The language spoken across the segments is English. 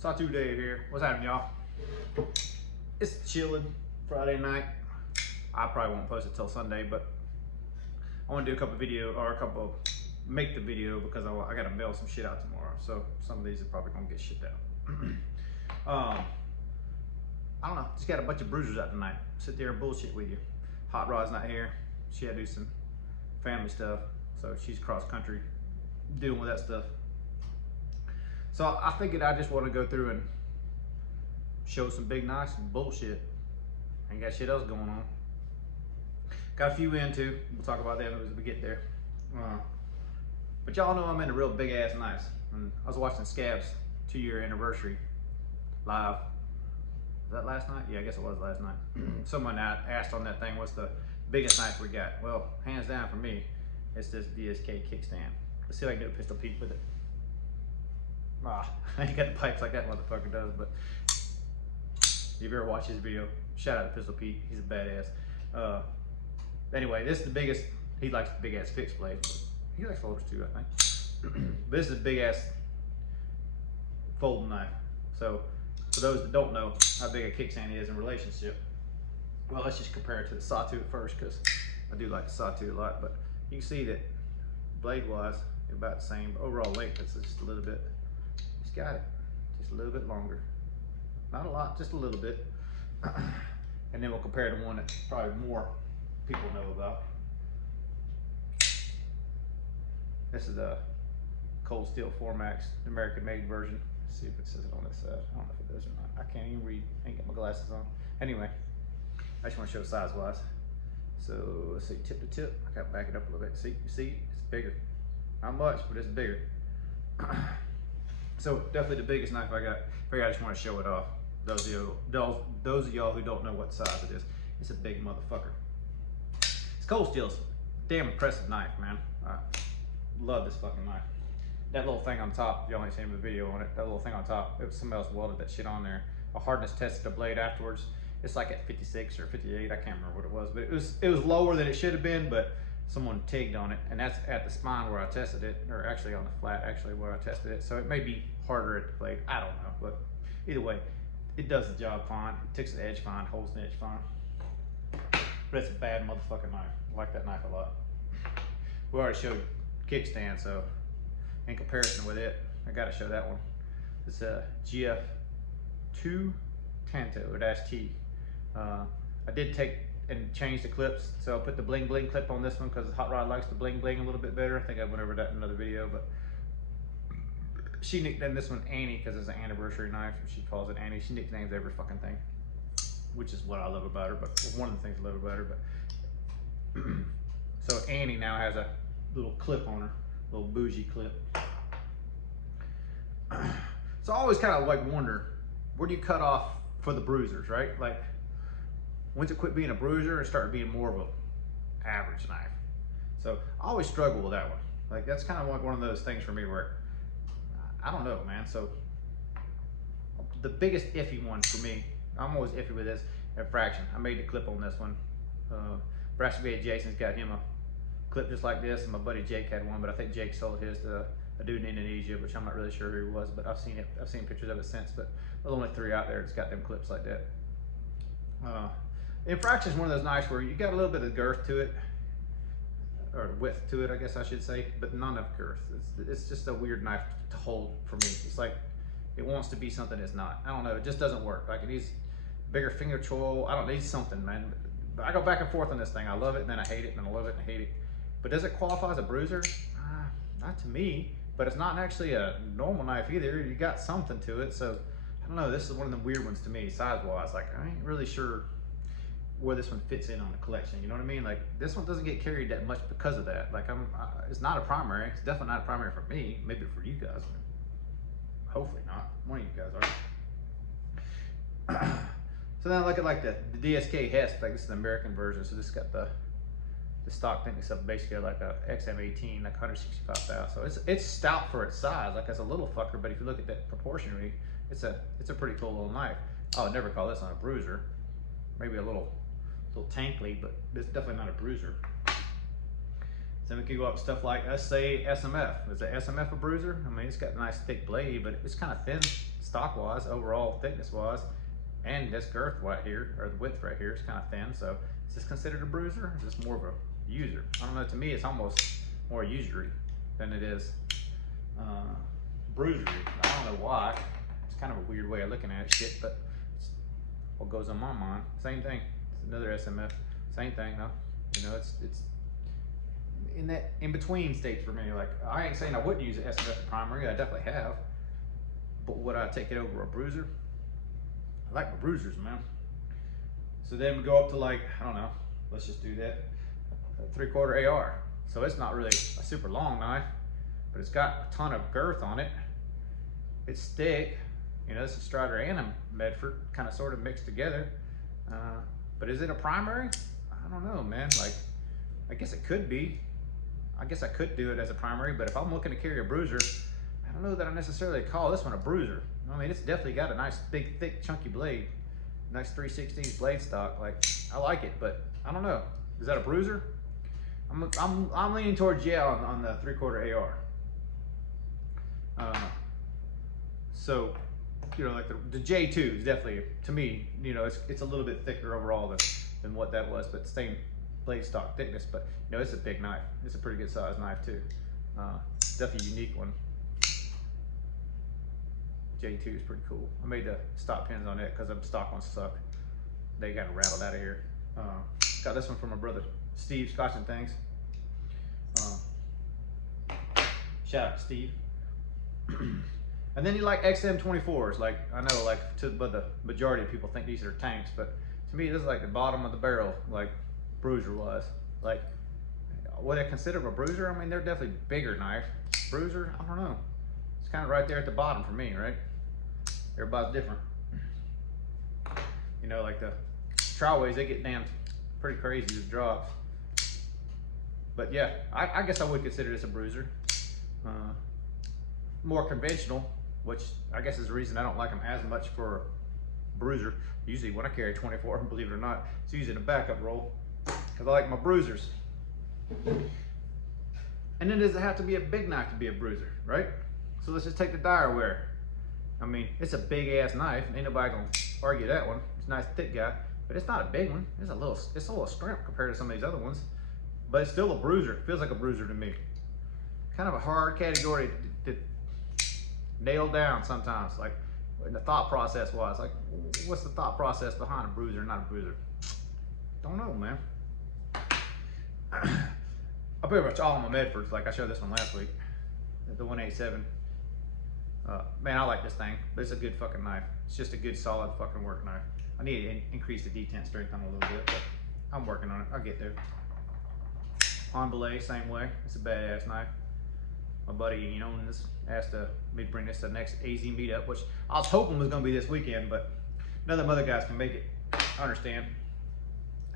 Sawtooth Dave here. What's happening, y'all? It's chilling Friday night. I probably won't post it till Sunday, but I want to do a couple video or make the video because I got to mail some shit out tomorrow. So some of these are probably gonna get shipped out. I don't know. Just got a bunch of bruisers out tonight. Sit there and bullshit with you. Hot Rod's not here. She had to do some family stuff, so she's cross country dealing with that stuff. So I figured I just want to go through and show some big knives and bullshit. Ain't got shit else going on. Got a few in too. We'll talk about that as we get there. But y'all know I'm into real big ass knives. And I was watching Scab's 2-year anniversary live. Was that last night? Yeah, I guess it was last night. Someone asked on that thing, what's the biggest knife we got? Well, hands down for me, it's this DSK kickstand. Let's see if I can do a pistol peek with it. I ain't got the pipes like that motherfucker does, but if you ever watched his video, shout out to Pistol Pete, he's a badass. Anyway, this is the biggest, he likes the big ass fixed blade, but he likes folders too, I think. But this is a big ass folding knife. So for those that don't know how big a kickstand is in relationship, well, let's just compare it to the Sawtooth first, because I do like the Sawtooth a lot, but you can see that blade wise, they're about the same. But overall length, it's just a little bit, just got it, just a little bit longer. Not a lot, just a little bit. And then we'll compare to one that probably more people know about. This is the Cold Steel 4MAX, American made version. Let's see if it says it on this side. I don't know if it does or not. I can't even read, ain't got my glasses on. Anyway, I just want to show size wise. So let's see, tip to tip. I gotta back it up a little bit. See, you see, it's bigger. Not much, but it's bigger. So definitely the biggest knife I got. I just want to show it off. Those of y'all who don't know what size it is, it's a big motherfucker. It's Cold Steel's damn impressive knife, man. I love this fucking knife. That little thing on top, y'all ain't seen the video on it. That little thing on top, it was somebody else welded that shit on there. I hardness tested the blade afterwards. It's like at 56 or 58. I can't remember what it was, but it was lower than it should have been. But someone tigged on it, and that's at the spine where I tested it, or actually on the flat, actually where I tested it. So it may be harder at the blade. I don't know, but either way, it does the job fine. It takes the edge fine, holds the edge fine. But it's a bad motherfucking knife. I like that knife a lot. We already showed kickstand, so in comparison with it, I gotta show that one. It's a GF2 Tanto-T. I did take and change the clips, so I put the bling bling clip on this one because Hot Rod likes the bling bling a little bit better. I think I went over that in another video, but she nicknamed this one Annie because it's an anniversary knife. She calls it Annie. She nicknames every fucking thing, which is what I love about her, but one of the things I love about her. But so Annie now has a little clip on her, little bougie clip. So I always kind of like wonder, where do you cut off for the bruisers, right? Like, when's it quit being a bruiser and start being more of a average knife? So I always struggle with that one. Like, that's kind of like one of those things for me where I don't know, man. So the biggest iffy one for me, I'm always iffy with this, fraction. I made the clip on this one. Brasserie Jason's got him a clip just like this, and my buddy Jake had one, but I think Jake sold his to a dude in Indonesia, which I'm not really sure who he was, but I've seen it. I've seen pictures of it since, but there's only 3 out there that's got them clips like that. Infraction is one of those knives where you got a little bit of girth to it, or width to it, I guess I should say, but not enough girth. It's just a weird knife to hold for me. It's like it wants to be something it's not. I don't know. It just doesn't work. Like, it needs bigger finger choil. I don't need something, man. But I go back and forth on this thing. I love it, and then I hate it, and then I love it, and I hate it. But does it qualify as a bruiser? Not to me. But it's not actually a normal knife either. You got something to it. So I don't know. This is one of the weird ones to me, size-wise. Like, I ain't really sure where this one fits in on the collection. You know what I mean? Like, this one doesn't get carried that much because of that. Like, it's not a primary. It's definitely not a primary for me. Maybe for you guys. Hopefully not. One of you guys are. So then I look at like the DSK Hess. Like, this is the American version. So this got the stock thing is basically like a XM18, like 165,000. So it's stout for its size. Like, it's a little fucker, but if you look at that proportionally, it's a pretty cool little knife. I would never call this on a bruiser. Maybe a little tankly, but it's definitely not a bruiser. So we could go up to stuff like, let's say SMF. Is the SMF a bruiser? I mean, it's got a nice thick blade, but it's kind of thin stock wise, overall thickness wise. And this girth right here, or the width right here, is kind of thin. So is this considered a bruiser? Or is this more of a user? I don't know, to me it's almost more usery than it is bruisery. I don't know why. It's kind of a weird way of looking at shit, but it's what goes on my mind. Same thing. It's another SMF. Same thing, though. You know, it's in that in between state for me. Like, I ain't saying I wouldn't use an SMF primary. I definitely have. But would I take it over a bruiser? I like my bruisers, man. So then we go up to, like, I don't know. Let's just do that. A 3/4 AR. So it's not really a super long knife, but it's got a ton of girth on it. It's thick. You know, it's a Strider and a Medford, kind of sort of mixed together. But is it a primary? I don't know, man. Like, I guess it could be. I guess I could do it as a primary, but if I'm looking to carry a bruiser, I don't know that I necessarily call this one a bruiser. I mean, it's definitely got a nice, big, thick, chunky blade. Nice 3/16 blade stock. Like, I like it, but I don't know. Is that a bruiser? I'm leaning towards yeah on the 3/4 AR. So, you know, like the J2 is definitely, to me, you know, it's a little bit thicker overall than what that was, but same blade stock thickness. But you know, it's a big knife. It's a pretty good size knife too. Definitely a unique one. J2 is pretty cool. I made the stop pins on it because the stock ones suck. They got rattled out of here. Got this one from my brother Steve, Scotch and Things. Shout out to Steve. And then you like XM24s. Like, I know, like, but the majority of people think these are tanks, but to me, this is like the bottom of the barrel, like bruiser was. Like, would I consider them a bruiser? I mean, they're definitely bigger knife. Bruiser, I don't know. It's kind of right there at the bottom for me, right? Everybody's different. You know, like the trialways, they get damn pretty crazy with drops. But yeah, I guess I would consider this a bruiser. More conventional, which I guess is the reason I don't like them as much for a bruiser. Usually when I carry 24, believe it or not, it's usually a backup roll because I like my bruisers. And then does it have to be a big knife to be a bruiser, right? So let's just take the Dyer wear. I mean, it's a big ass knife. Ain't nobody gonna argue that one. It's a nice thick guy, but it's not a big one. It's a little scrimp compared to some of these other ones, but it's still a bruiser. It feels like a bruiser to me. Kind of a hard category to nail down sometimes, like in the thought process wise. Like, what's the thought process behind a bruiser, not a bruiser? Don't know, man. I pretty much all my Medfords. Like I showed this one last week, the 187. Man, I like this thing, but it's a good fucking knife. It's just a good, solid fucking work knife. I need to increase the detent strength on it a little bit, but I'm working on it. I'll get there. On belay, same way. It's a badass knife. My buddy, you know, asked me to bring this to the next AZ meetup, which I was hoping was going to be this weekend, but none of them other guys can make it. I understand.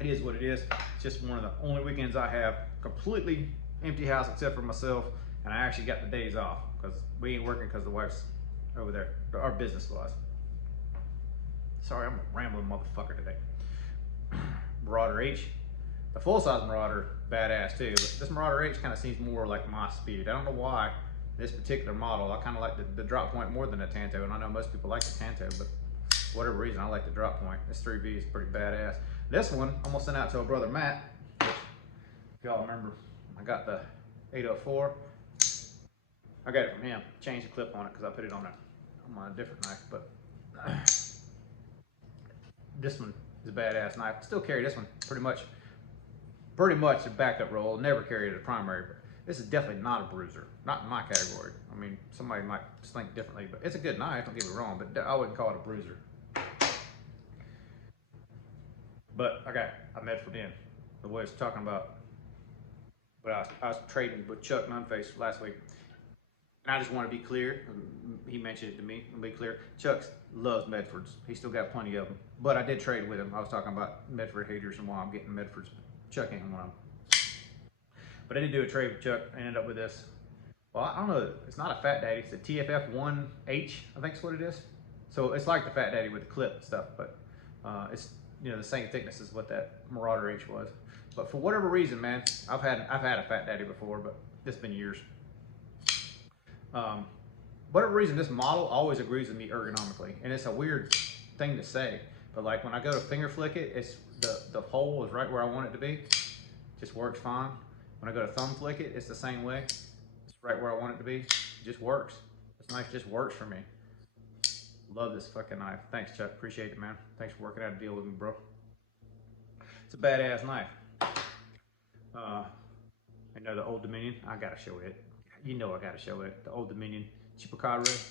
It is what it is. It's just one of the only weekends I have completely empty house except for myself, and I actually got the days off because we ain't working because the wife's over there. Our business was. Sorry, I'm a rambling motherfucker today. Marauder H. The full-size Marauder, badass too, but this Marauder H kind of seems more like my speed. I don't know why this particular model. I kind of like the drop point more than the Tanto, and I know most people like the Tanto, but for whatever reason, I like the drop point. This 3V is pretty badass. This one, I'm gonna send out to a brother Matt. If y'all remember, I got the 804. I got it from him. Changed the clip on it because I put it on a different knife, but this one is a badass knife. Still carry this one pretty much a backup roll. Never carry it as a primary, but this is definitely not a bruiser. Not in my category. I mean, somebody might think differently, but it's a good knife, don't get me wrong, but I wouldn't call it a bruiser. But I Medford in. The way I was talking about, but I was trading with Chuck Nunface last week. And I just want to be clear. He mentioned it to me. I'll be clear. Chuck loves Medfords. He still got plenty of them. But I did trade with him. I was talking about Medford haters and why I'm getting Medfords. Chuck ain't one of them. But I did do a trade with Chuck. I ended up with this. Well, I don't know. It's not a Fat Daddy. It's a TFF1H, I think is what it is. So it's like the Fat Daddy with the clip and stuff, but it's, you know, the same thickness as what that Marauder H was. But for whatever reason, man, I've had a Fat Daddy before, but it's been years. Whatever reason, this model always agrees with me ergonomically, and it's a weird thing to say, but like when I go to finger flick it, it's the hole is right where I want it to be. Just works fine. When I go to thumb flick it, it's the same way. It's right where I want it to be. It just works. This knife just works for me. Love this fucking knife. Thanks, Chuck. Appreciate it, man. Thanks for working out a deal with me, bro. It's a badass knife. I know the Old Dominion. I gotta show it. You know I gotta show it. The Old Dominion Chupacabra.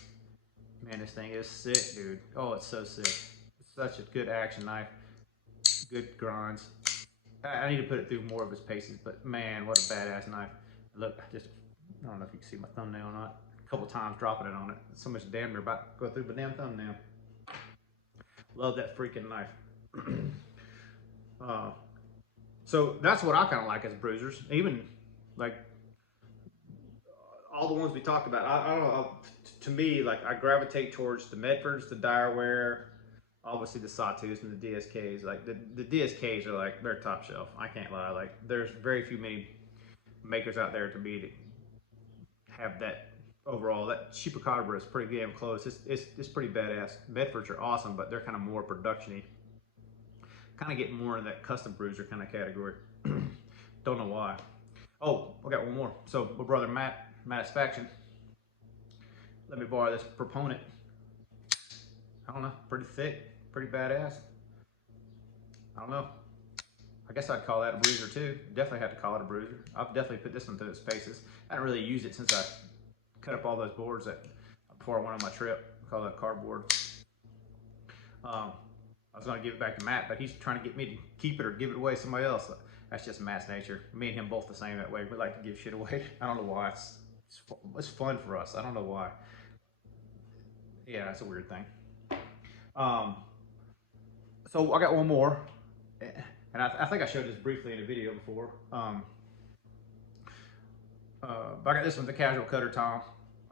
Man, this thing is sick, dude. Oh, it's so sick. It's such a good action knife. Good grinds. I need to put it through more of its paces, but man, what a badass knife. Look, I don't know if you can see my thumbnail or not. A couple times dropping it on it. So much damn near about to go through my damn thumbnail. Love that freaking knife. So that's what I kind of like as bruisers. Even like all the ones we talked about. I don't know. To me, like I gravitate towards the Medfords, the Direware, obviously the Sawtooths and the DSKs. Like the DSKs are like, they're top shelf. I can't lie. Like there's very few many makers out there to me that have that overall. That Chupacabra is pretty damn close. It's pretty badass. Medfords are awesome, but they're kind of more production-y. Kind of get more in that custom bruiser kind of category. Don't know why. Oh, I got one more. So my brother Matt, Mattisfaction, let me borrow this Proponent. I don't know, pretty thick, pretty badass. I don't know. I guess I'd call that a bruiser too. Definitely have to call it a bruiser. I've definitely put this one through its paces. I haven't really used it since I cut up all those boards before I went on my trip. I call that cardboard. I was gonna give it back to Matt, but he's trying to get me to keep it or give it away to somebody else. That's just Matt's nature. Me and him both the same that way. We like to give shit away. I don't know why. It's fun for us. I don't know why. Yeah, it's a weird thing. So I got one more, and I think I showed this briefly in a video before. But I got this one, the Casual Cutter Tom.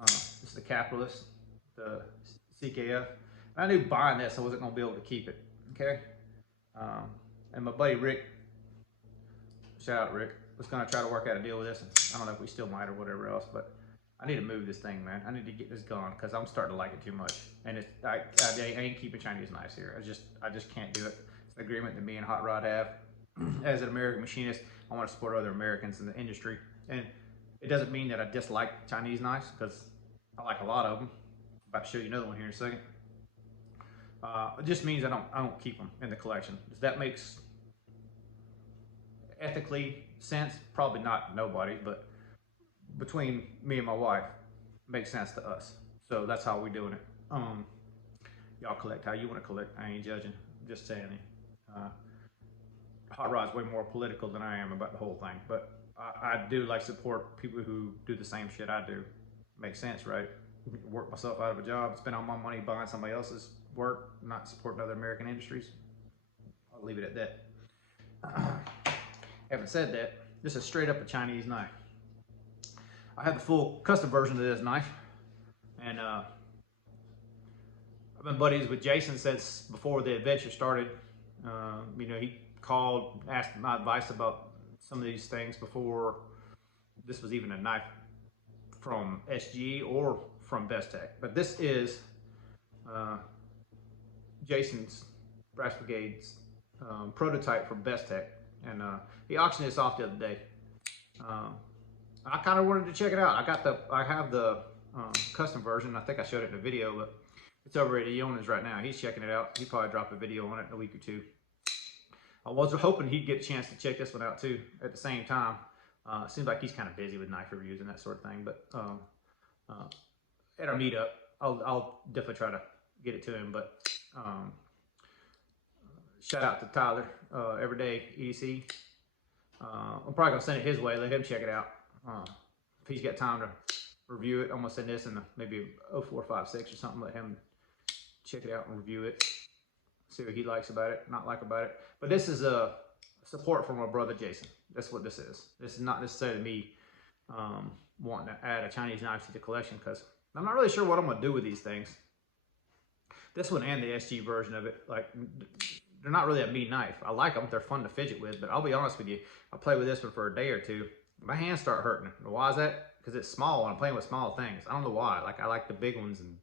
This is the Capitalist, the CKF. I knew buying this I wasn't gonna be able to keep it. Okay, and my buddy Rick, shout out Rick, was gonna try to work out a deal with this. I don't know if we still might or whatever else, but I need to move this thing, man. I need to get this gone because I'm starting to like it too much. And I ain't keeping Chinese knives here. I just can't do it. It's an agreement that me and Hot Rod have. As an American machinist, I want to support other Americans in the industry. And it doesn't mean that I dislike Chinese knives because I like a lot of them. I'm about to show you another one here in a second. It just means I don't keep them in the collection. Does that makes ethically sense? Probably not nobody, but between me and my wife, it makes sense to us. So that's how we're doing it. Y'all collect how you want to collect. I ain't judging, just saying. Hot Rod's way more political than I am about the whole thing, but I do like support people who do the same shit I do. Makes sense, right? Work myself out of a job, spend all my money buying somebody else's work, not supporting other American industries. I'll leave it at that. Having said that, this is straight up a Chinese knife. I have the full custom version of this knife, and I've been buddies with Jason since before the adventure started. You know, he called, asked my advice about some of these things before this was even a knife from SG or from Best Tech. But this is Jason's Brass Brigade's prototype from Best Tech, and he auctioned this off the other day. I kind of wanted to check it out. I have the custom version. I think I showed it in a video, but it's over at Iona's right now. He's checking it out. He probably dropped a video on it in a week or two. I was hoping he'd get a chance to check this one out too at the same time. Seems like he's kind of busy with knife reviews and that sort of thing, but at our meetup, I'll definitely try to get it to him. But shout out to Tyler, Everyday EDC. I'm probably gonna send it his way, let him check it out. If he's got time to review it, I'm gonna send this in maybe a 0456 or something, let him check it out and review it, see what he likes about it, not like about it. But this is a support from my brother Jason. That's what this is. This is not necessarily me wanting to add a Chinese knife to the collection, because I'm not really sure what I'm gonna do with these things. This one and the SG version of it, like they're not really a mean knife. I like them, they're fun to fidget with, but I'll be honest with you, I play with this one for a day or two, my hands start hurting. Why is that? Because it's small and I'm playing with small things. I don't know why. Like, I like the big ones, and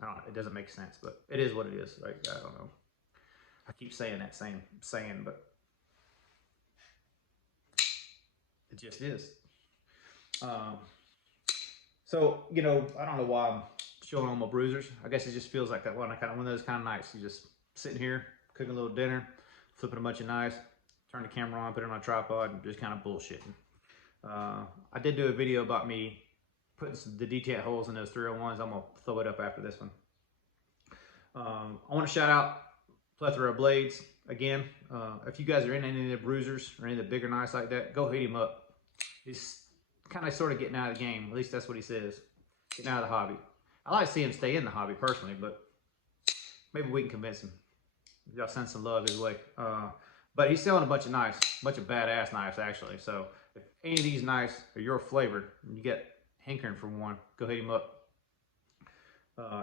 I don't know, it doesn't make sense, but it is what it is. Like, I don't know. I keep saying that same saying, but it just is. So, you know, I don't know why I'm showing all my bruisers. I guess it just feels like that one. One of those kind of nights. You just sitting here, cooking a little dinner, flipping a bunch of knives, turn the camera on, put it on a tripod, and just kind of bullshitting. I did do a video about me putting the detent holes in those 301s. I'm going to throw it up after this one. I want to shout out Plethora of Blades again. If you guys are in any of the bruisers or any of the bigger knives like that, go hit him up. He's kind of sort of getting out of the game. At least that's what he says. Getting out of the hobby. I like to see him stay in the hobby personally, but maybe we can convince him. Y'all send some love his way. But he's selling a bunch of knives, a bunch of badass knives actually. So if any of these knives are your flavor and you get hankering for one, go hit him up.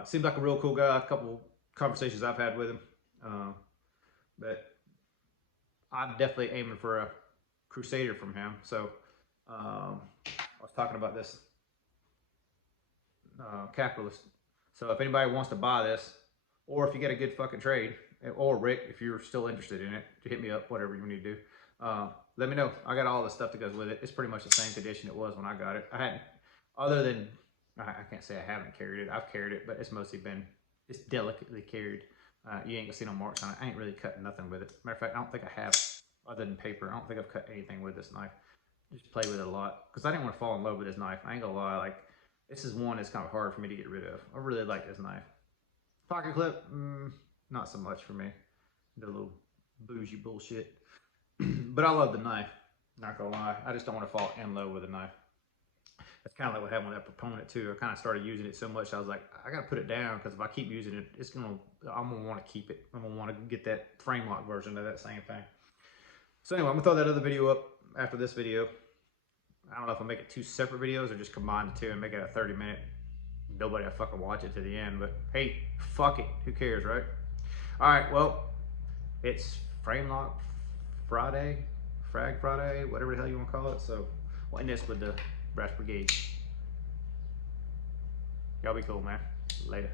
Seems like a real cool guy. A couple conversations I've had with him. But I'm definitely aiming for a Crusader from him. So I was talking about this capitalist. So if anybody wants to buy this, or if you get a good fucking trade, or Rick, if you're still interested in it, hit me up, whatever you need to do. Let me know. I got all the stuff that goes with it. It's pretty much the same condition it was when I got it. I hadn't, other than, I can't say I haven't carried it. I've carried it, but it's mostly been, it's delicately carried. You ain't gonna see no marks on it. I ain't really cut nothing with it. Matter of fact, I don't think I have, other than paper. I don't think I've cut anything with this knife. Just play with it a lot, because I didn't want to fall in love with this knife. I ain't gonna lie, like, this is one that's kind of hard for me to get rid of. I really like this knife. Pocket clip, not so much for me. The little bougie bullshit. But I love the knife, not gonna lie. I just don't want to fall in love with the knife. That's kind of like what happened with that proponent too. I kind of started using it so much, I was like, I gotta put it down, because if I keep using it, I'm gonna want to keep it. I'm gonna want to get that frame lock version of that same thing. So anyway, I'm gonna throw that other video up after this video. I don't know if I'll make it 2 separate videos or just combine the 2 and make it a 30-minute. Nobody will fucking watch it to the end, but hey, fuck it. Who cares, right? All right, well, it's Frame Lock Friday, Frag Friday, whatever the hell you want to call it. So we'll end this with the Brass Brigade. Y'all be cool, man. Later.